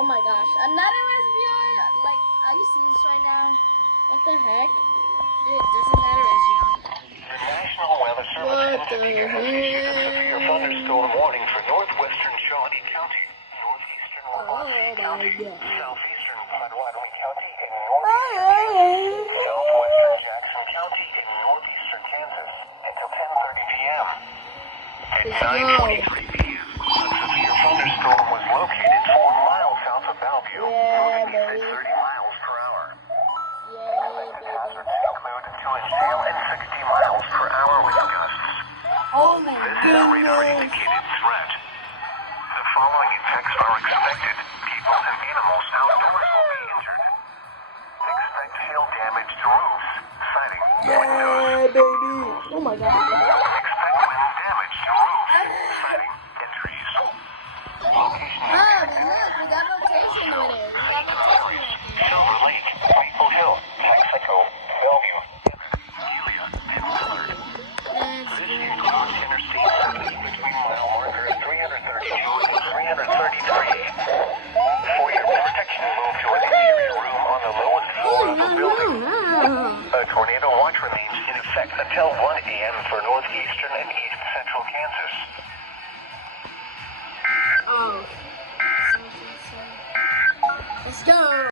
Oh my gosh, another recipe. Like, I can see this right now. What the heck? Dude, there's another recipe. The National Weather Service in Topeka has issued a severe thunderstorm warning for northwestern Shawnee County, northeastern Wabash County, southeastern Potawatomi County, and northeastern southwestern Jackson County in northeastern Kansas until 10:30 p.m. At 9:23 p.m., a severe thunderstorm was located 4 miles south of Bellevue, moving at 30 miles per hour. Hazards include 2 inch hail and 60 miles per hour wind gusts. Oh my This is a radar indicated threat. The following effects are expected. People and animals outdoors will be injured. Expect hail damage to roofs, siding, windows. Baby. Oh my god. Expect wind damage to roofs, siding, and trees. Location Look, we got rotation over there. We got rotation. Silver Lake, Maple Hill, Texaco, Bellevue, Delia, and Willard. This includes Interstate 70 between mile marker 332 and 333. For your protection, move to an interior room on the lowest floor of the building. A tornado watch remains in effect until 1 a.m. for northeastern and east central Kansas.